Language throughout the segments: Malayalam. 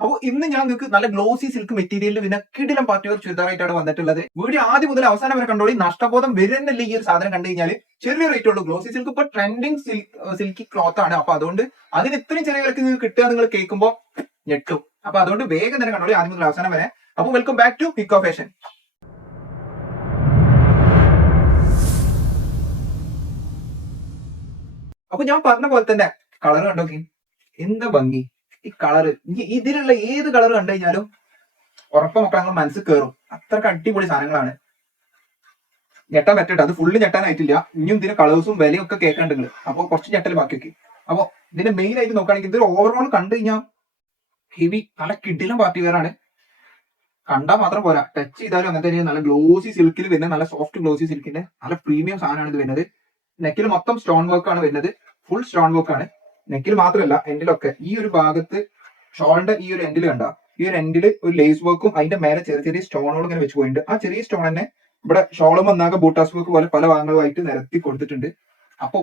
അപ്പോൾ ഇന്ന് ഞാൻ നിങ്ങൾക്ക് നല്ല ഗ്ലോസി സിൽക്ക് മെറ്റീരിയലിൽ പിന്നെ കിടിലം പാർട്ടി ഒരു ചുരിദാറായിട്ടാണ് വന്നിട്ടുള്ളത്. വീഡിയോ ആദ്യം മുതൽ അവസാനം വരെ കണ്ടോളി. നഷ്ടബോധം വരുന്നില്ല ഈ ഒരു സാധനം കണ്ടു കഴിഞ്ഞാൽ ചെറിയ റേറ്റ് ഉള്ളൂ. ഗ്ലോസി സിൽക്ക് ഇപ്പൊ ട്രെൻഡിങ് സിൽക്ക് സിൽക്കി ക്ലോത്ത് ആണ്. അപ്പൊ അതുകൊണ്ട് അതിന് ഇത്രയും ചെറിയ വിലക്ക് കിട്ടുക നിങ്ങൾ കേൾക്കുമ്പോൾ ഞെട്ടും. അപ്പൊ അതുകൊണ്ട് വേഗം തന്നെ കണ്ടോളി ആദ്യം മുതൽ അവസാനം വരെ. അപ്പൊ welcome back to Pico fashion അപ്പൊ ഞാൻ പറഞ്ഞ പോലെ തന്നെ കളർ കണ്ടോക്കി. എന്താ ഭംഗി? ഈ കളറ് ഇതിലുള്ള ഏത് കളർ കണ്ടു കഴിഞ്ഞാലും മക്കളെ മക്കളങ്ങൾ മനസ്സിൽ കയറും അത്രയ്ക്ക് അടിപൊളി സാധനങ്ങളാണ്. ഞെട്ടാൻ പറ്റട്ടെ അത് ഫുള്ള് ഞെട്ടാനായിട്ടില്ല. ഇനിയും ഇതിന്റെ കളേഴ്സും വിലയും ഒക്കെ കേൾക്കാണ്ട് അപ്പൊ കുറച്ച് ഞെട്ടൽ ബാക്കിയൊക്കെ അപ്പൊ ഇതിന്റെ മെയിൻ ആയിട്ട് നോക്കുകയാണെങ്കിൽ ഇതൊരു ഓവറോൾ കണ്ടു കഴിഞ്ഞാൽ ഹെവി നല്ല കിഡിലും പാർട്ടി വേറാണ് കണ്ടാൽ മാത്രം പോരാ. ടച്ച് ചെയ്താലും അങ്ങനെ തന്നെ നല്ല ഗ്ലോസി സിൽക്കിൽ വരുന്ന നല്ല സോഫ്റ്റ് ഗ്ലോസി സിൽക്കിന്റെ നല്ല പ്രീമിയം സാധനമാണ് ഇത് വരുന്നത്. നെക്കിൽ മൊത്തം സ്റ്റോൺ വർക്ക് ആണ് വരുന്നത്. ഫുൾ സ്റ്റോൺ വർക്ക് ആണ്. നെക്കിൽ മാത്രമല്ല എൻഡിലൊക്കെ ഈ ഒരു ഭാഗത്ത് ഷോളിന്റെ ഈ ഒരു എൻഡിൽ കണ്ട. ഈ ഒരു എൻഡിൽ ഒരു ലേസ് വർക്കും അതിന്റെ മേലെ ചെറിയ ചെറിയ സ്റ്റോണുകൾ ഇങ്ങനെ വെച്ച് പോയിട്ടുണ്ട് ആ ചെറിയ സ്റ്റോൺ തന്നെ ഇവിടെ ഷോളും വന്നാകെ ബൂട്ടാസ് വർക്ക് പോലെ പല ഭാഗങ്ങളുമായിട്ട് നിരത്തി കൊടുത്തിട്ടുണ്ട്. അപ്പോ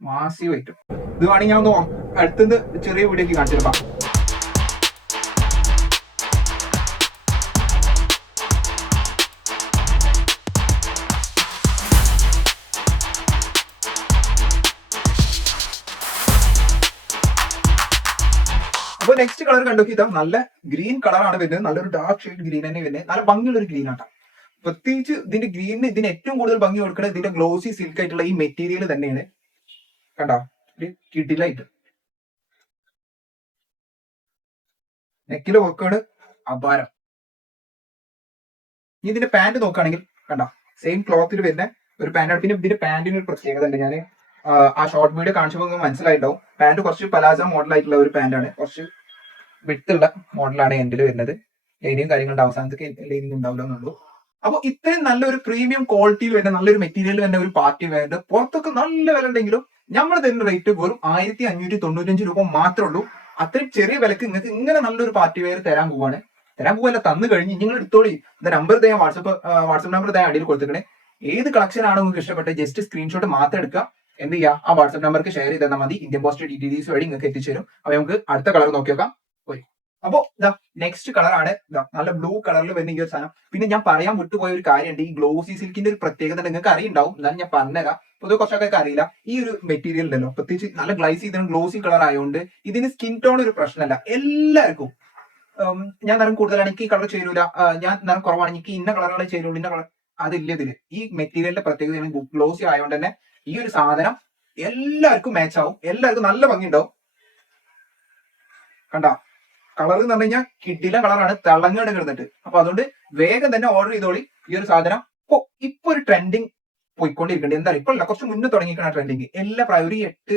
മാസീവ് ഐറ്റം ഇത് വേണമെങ്കിൽ ഞാൻ ഒന്ന് അടുത്തുനിന്ന് ചെറിയ വീഡിയോക്ക് കാണിച്ചിരുപ്പാ അപ്പൊ നെക്സ്റ്റ് കളർ കണ്ടോക്കി ഇതാ നല്ല ഗ്രീൻ കളറാണ് വരുന്നത്. നല്ലൊരു ഡാർക്ക് ഷെയ്ഡ് ഗ്രീൻ തന്നെ വരുന്നത്. നല്ല ഭംഗിയുള്ള ഒരു ഗ്രീൻ ആട്ടാ പ്രത്യേകിച്ച് ഇതിന്റെ ഗ്രീനിന് ഇതിന് ഏറ്റവും കൂടുതൽ ഭംഗി കൊടുക്കുന്നത് ഇതിന്റെ ഗ്ലോസി സിൽക്ക് ആയിട്ടുള്ള ഈ മെറ്റീരിയൽ തന്നെയാണ്. കണ്ടോ? ഒരു കിഡിലായിട്ട് നെക്കിൽ വർക്കാണ് അപാരം. ഇനി ഇതിന്റെ പാന്റ് നോക്കുകയാണെങ്കിൽ കണ്ട? സെയിം ക്ലോത്തിൽ വരുന്ന ഒരു പാന്റ് പിന്നെ ഇതിന്റെ പാന്റിന് ഒരു പ്രത്യേകത ഉണ്ട്. ഞാൻ ആ ഷോർട്ട് വീഡിയോ കാണിച്ചപ്പോൾ മനസ്സിലായിട്ടുണ്ടാവും. പാന്റ് കുറച്ച് പലാസ മോഡൽ ആയിട്ടുള്ള ഒരു പാന്റാണ് കുറച്ച് വിട്ടുള്ള മോഡലാണ് എൻഡിൽ വരുന്നത്. ലൈനിയും കാര്യങ്ങളുടെ അവസാനത്തേക്ക് ലൈനിങ് ഉണ്ടാവില്ല എന്നുള്ളൂ. അപ്പൊ ഇത്രയും നല്ലൊരു പ്രീമിയം ക്വാളിറ്റിയിൽ വരുന്ന നല്ലൊരു മെറ്റീരിയൽ തന്നെ ഒരു പാർട്ടി വേണ്ട പുറത്തൊക്കെ നല്ല വില ഉണ്ടെങ്കിലും നമ്മൾ തരുന്ന റേറ്റ് വെറും ആയിരത്തി അഞ്ഞൂറ്റി തൊണ്ണൂറ്റഞ്ച് രൂപ മാത്രമേ ഉള്ളൂ. അത്രയും ചെറിയ വിലക്ക് നിങ്ങൾക്ക് ഇങ്ങനെ നല്ലൊരു പാർട്ടി വെയർ തരാൻ പോവാണ്. തരാൻ പോവല്ല തന്നു കഴിഞ്ഞ് നിങ്ങൾ എടുത്തോളി. ഇത് നമ്പർ ഞാൻ വാട്സപ്പ് വാട്സപ്പ് നമ്പർ ഞാൻ അടിയിൽ കൊടുത്തിക്കണേ ഏത് കളക്ഷൻ ആണോ നിങ്ങൾക്ക് ഇഷ്ടപ്പെട്ട ജസ്റ്റ് സ്ക്രീൻഷോട്ട് മാത്രം എടുക്കുക. എന്ത് ചെയ്യുക ആ വാട്സപ്പ് നമ്പർക്ക് ഷെയർ ചെയ്താൽ മതി. ഇന്ത്യൻ പോസ്റ്റ് ഡി ടി ഡീസ് വഴി നിങ്ങൾക്ക് എത്തിച്ചേരും അപ്പൊ നമുക്ക് അടുത്ത കളർ നോക്കി നോക്കാം അപ്പോ ഇതാ നെക്സ്റ്റ് കളറാണ് നല്ല ബ്ലൂ കളറിൽ വരുന്ന ഈ ഒരു സാധനം. പിന്നെ ഞാൻ പറയാൻ വിട്ടുപോയ ഒരു കാര്യമുണ്ട്. ഈ ഗ്ലോസി സിൽക്കിന്റെ ഒരു പ്രത്യേകത നിങ്ങൾക്ക് അറിയുണ്ടാവും. എന്നാലും ഞാൻ പറഞ്ഞുതരാം. പൊതുവെ കുറച്ചൊക്കെ അറിയില്ല. ഈ ഒരു മെറ്റീരിയൽ ഉണ്ടല്ലോ പ്രത്യേകിച്ച് നല്ല ഗ്ലൈസ് ചെയ്ത ഗ്ലോസി കളർ ആയതുകൊണ്ട് ഇതിന് സ്കിൻ ടോൺ ഒരു പ്രശ്നമല്ല. എല്ലാവർക്കും. ഞാൻ നിറം കൂടുതലാണ്. എനിക്ക് ഈ കളർ ചേരൂല. ഞാൻ നിറം കുറവാണ്. എനിക്ക് ഇന്ന കളറുകളെ ചേരുള്ളൂ. ഇന്ന കളർ അതില്ല ഇതിൽ. ഈ മെറ്റീരിയലിന്റെ പ്രത്യേകത ഗ്ലോസി ആയതുകൊണ്ട് തന്നെ ഈ ഒരു സാധനം എല്ലാവർക്കും മാച്ച് ആവും. എല്ലാവർക്കും നല്ല ഭംഗി ഉണ്ടാവും കണ്ട? കളർ എന്ന് പറഞ്ഞു കഴിഞ്ഞാൽ കിഡില കളറാണ് തിളങ്ങാണ് കിടന്നിട്ട്. അപ്പൊ അതുകൊണ്ട് വേഗം തന്നെ ഓർഡർ ചെയ്തോളി. ഈ ഒരു സാധനം ഇപ്പൊ ഇപ്പൊ ഒരു ട്രെൻഡിങ് പോയിക്കൊണ്ടിരിക്കുന്നുണ്ട്. എന്താ ഇപ്പൊ കുറച്ച് മുന്നേ തുടങ്ങിയിരിക്കണം ട്രെൻഡിങ് എല്ലാ പ്രായം ഒരു എട്ട്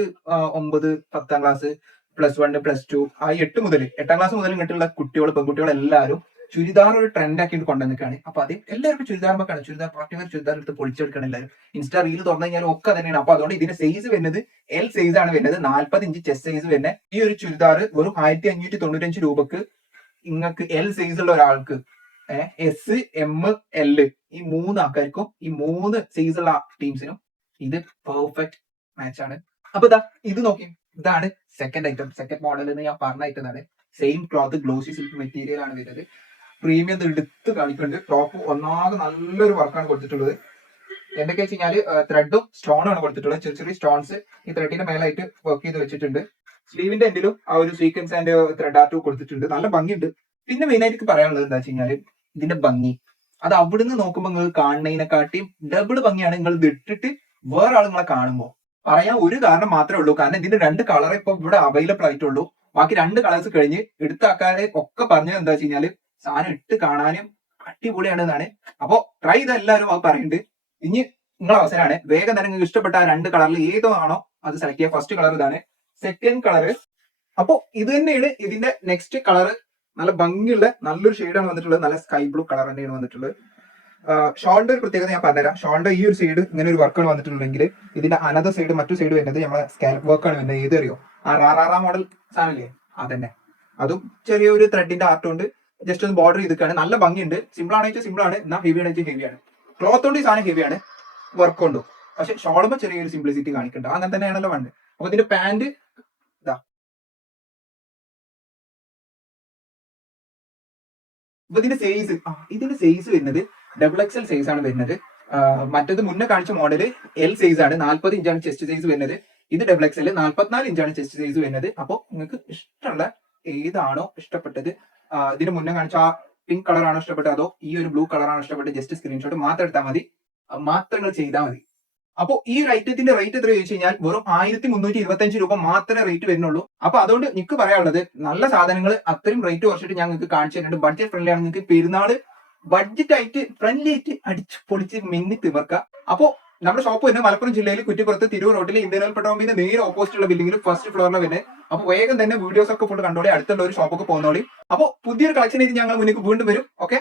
ഒമ്പത് പത്താം class plus one plus two ആ എട്ട് മുതൽ എട്ടാം ക്ലാസ് മുതൽ ഇങ്ങോട്ടുള്ള കുട്ടികൾ പെൺകുട്ടികൾ എല്ലാവരും ചുരിദാർ ഒരു ട്രെൻഡ് ആക്കിയിട്ട് കൊണ്ടുവന്നിക്കാണ് അപ്പൊ അത് എല്ലാവർക്കും ചുരിദാർ മക്കാണ്. ചുരിദാർ പ്രാക്ടിക്കൽ ചുരിദാർ എടുത്ത് പൊളിച്ചെടുക്കണം എല്ലാവരും. ഇൻസ്റ്റാ റീൽ തുറന്നു കഴിഞ്ഞാൽ ഒക്കെ തന്നെയാണ് അപ്പൊ അതുകൊണ്ട് ഇതിന്റെ സൈസ് വരുന്നത് എൽ സൈസ് ആണ് വരുന്നത്. നാൽപ്പത് ഇഞ്ച് ചെസ്റ്റ് സൈസ് വരുന്നത് ഈ ഒരു ചുരിദാർ വെറും ആയിരത്തി അഞ്ഞൂറ്റി തൊണ്ണൂറ്റഞ്ച് രൂപക്ക് നിങ്ങൾക്ക് എൽ സൈസ് ഉള്ള ഒരാൾക്ക് എസ് എം എൽ ഈ മൂന്ന് ആൾക്കാർക്കും ഈ മൂന്ന് സൈസ് ഉള്ള ടീംസിനും ഇത് പെർഫെക്റ്റ് മാച്ച് ആണ്. അപ്പൊ ഇതാ ഇത് നോക്കി. ഇതാണ് സെക്കൻഡ് ഐറ്റം സെക്കൻഡ് മോഡൽ എന്ന് ഞാൻ പറഞ്ഞ item same cloth glossy silk material ആണ് വരുന്നത്. പ്രീമിയം എടുത്ത് കാണിക്കുന്നുണ്ട്. ടോപ്പ് ഒന്നാകെ നല്ലൊരു വർക്കാണ് കൊടുത്തിട്ടുള്ളത്. എന്തൊക്കെ വെച്ച് കഴിഞ്ഞാൽ ത്രെഡും സ്റ്റോണും ആണ് കൊടുത്തിട്ടുള്ളത്. ചെറിയ ചെറിയ സ്റ്റോൺസ് ഈ ത്രെഡിന്റെ മേലായിട്ട് വർക്ക് ചെയ്ത് വെച്ചിട്ടുണ്ട്. സ്ലീവിന്റെ എൻഡിലും ആ ഒരു സീക്വൻസ് ആൻഡ് ത്രെഡ് ആർട്ട് കൊടുത്തിട്ടുണ്ട്. നല്ല ഭംഗിയുണ്ട്. പിന്നെ മെയിൻ ആയിട്ട് പറയാനുള്ളത് എന്താ വെച്ച് കഴിഞ്ഞാൽ ഇതിന്റെ ഭംഗി. അത് അവിടുന്ന് നോക്കുമ്പോൾ നിങ്ങൾ കാണുന്നതിനെക്കാട്ടിയും ഡബിൾ ഭംഗിയാണ് നിങ്ങൾ ഇത് ഇട്ടിട്ട് വേറെ ആൾ നിങ്ങളെ കാണുമ്പോൾ പറയാൻ ഒരു കാരണം മാത്രമേ ഉള്ളൂ. കാരണം ഇതിന്റെ രണ്ട് കളർ ഇപ്പൊ ഇവിടെ അവൈലബിൾ ആയിട്ടുള്ളൂ. ബാക്കി രണ്ട് കളേഴ്സ് കഴിഞ്ഞ് എടുത്ത ഒക്കെ പറഞ്ഞത് എന്താ വെച്ച് കഴിഞ്ഞാൽ സാധനം ഇട്ട് കാണാനും അടിപൊളിയാണ് എന്നാണ് അപ്പോ ട്രൈ ചെയ്ത എല്ലാവരും അത് പറയുന്നുണ്ട്. ഇനി നിങ്ങളെ അവസരമാണ് വേഗം തന്നെ നിങ്ങൾക്ക് ഇഷ്ടപ്പെട്ട രണ്ട് കളറിൽ ഏതോ ആണോ അത് സെലക്ട് ചെയ്യുക. ഫസ്റ്റ് കളർ ഇതാണ്. സെക്കൻഡ് കളർ അപ്പോ ഇത് തന്നെയാണ് ഇതിന്റെ നെക്സ്റ്റ് കളർ നല്ല ഭംഗിയുള്ള നല്ലൊരു ഷെയ്ഡാണ് വന്നിട്ടുള്ളത്. നല്ല സ്കൈ ബ്ലൂ കളർ തന്നെയാണ് വന്നിട്ടുള്ളത്. ഷോളിന്റെ ഒരു പ്രത്യേകത ഞാൻ പറഞ്ഞുതരാം. ഷോളിന്റെ ഈ ഒരു സൈഡ് ഇങ്ങനെ ഒരു വർക്കാണ് വന്നിട്ടുണ്ടെങ്കിൽ ഇതിന്റെ അനദ സൈഡ് മറ്റു സൈഡ് വരുന്നത് നമ്മളെ സ്കാൽപ്പ് വർക്കാണ് വരുന്നത്. ഏതറിയോ ആ റാറാറാ മോഡൽ സാധനമില്ലേ അതന്നെ. അതും ചെറിയൊരു ത്രെഡിന്റെ ആർട്ട് കൊണ്ട് ജസ്റ്റ് ഒന്ന് ബോർഡർ ചെയ്തിട്ടാണ് നല്ല ഭംഗിയുണ്ട്. സിമ്പിൾ ആണെങ്കിൽ സിമ്പിൾ ആണ്. എന്നാൽ ഹെവി ആണെങ്കിൽ ഹെവിയാണ് ക്ലോത്ത് കൊണ്ട് ഈ സാധനം ഹെവിയാണ് വർക്ക് കൊണ്ടും. പക്ഷെ ഷോളുമ്പോൾ ചെറിയൊരു സിംപ്ലിസിറ്റി കാണിക്കുന്നുണ്ട് അങ്ങനെ തന്നെയാണല്ലോ വേണ്ടത്. അപ്പൊ ഇതിന്റെ പാന്റ് ഇതാ. അപ്പൊ ഇതിന്റെ സൈസ് ഇതിന്റെ സൈസ് വരുന്നത് ഡബിൾ എക്സൽ സൈസ് ആണ് വരുന്നത്. മറ്റത് മുന്നേ കാണിച്ച മോഡൽ എൽ സൈസ് ആണ്. നാല്പത് ഇഞ്ചാണ് ചെസ്റ്റ് സൈസ് വരുന്നത്. ഇത് ഡബിൾ എക്സൽ നാല്പത്തിനാല് ഇഞ്ചാണ് ചെസ്റ്റ് സൈസ് വരുന്നത്. അപ്പോൾ നിങ്ങൾക്ക് ഇഷ്ടമുള്ള ഏതാണോ ഇഷ്ടപ്പെട്ടത് ഇതിന് മുന്നേ കാണിച്ച ആ പിങ്ക് കളറാണോ ഇഷ്ടപ്പെട്ടത്? അതോ ഈ ഒരു ബ്ലൂ കളറാണോ ഇഷ്ടപ്പെട്ടത്? ജസ്റ്റ് സ്ക്രീൻഷോട്ട് മാത്രം എടുത്താൽ മതി. മാത്രങ്ങൾ ചെയ്താൽ മതി. അപ്പോൾ ഈ ഒരു ഐറ്റത്തിന്റെ റേറ്റ് എത്ര ചോദിച്ചു കഴിഞ്ഞാൽ വെറും ആയിരത്തി മുന്നൂറ്റി ഇരുപത്തി അഞ്ച് രൂപ മാത്രമേ റേറ്റ് വരുന്നുള്ളൂ. അപ്പൊ അതുകൊണ്ട് എനിക്ക് പറയാനുള്ളത് നല്ല സാധനങ്ങൾ അത്രയും റേറ്റ് കുറച്ചിട്ട് ഞാൻ നിങ്ങൾക്ക് കാണിച്ചു തരുന്നുണ്ട്. ബഡ്ജറ്റ് ഫ്രണ്ട്ലി ആണ് നിങ്ങൾക്ക് പെരുന്നാൾ ബഡ്ജറ്റ് ആയിട്ട് ഫ്രണ്ട്ലി ആയിട്ട് അടിച്ച് പൊളിച്ച് മിന്നി തിമർക്കുക അപ്പോ നമ്മുടെ ഷോപ്പ് തന്നെ മലപ്പുറം ജില്ലയിൽ കുറ്റിപ്പുറത്ത് തിരൂർ റോഡിലെ ഇന്ത്യൻ ഓയിൽ പെട്രോൾ പമ്പിന്റെ നേരെ ഓപ്പോസിറ്റ് ഉള്ള ബിൽഡിംഗിൽ ഫസ്റ്റ് ഫ്ലോറിൽ വരുന്നത്. അപ്പൊ വേഗം തന്നെ വീഡിയോസ് ഒക്കെ ഫുൾ കണ്ടോളി അടുത്തുള്ള ഒരു ഷോപ്പൊക്കെ പോകുന്നോളി അപ്പൊ പുതിയൊരു കളക്ഷൻ ആയിട്ട് ഞങ്ങൾ മുന്നിൽ വീണ്ടും വരും. ഓക്കെ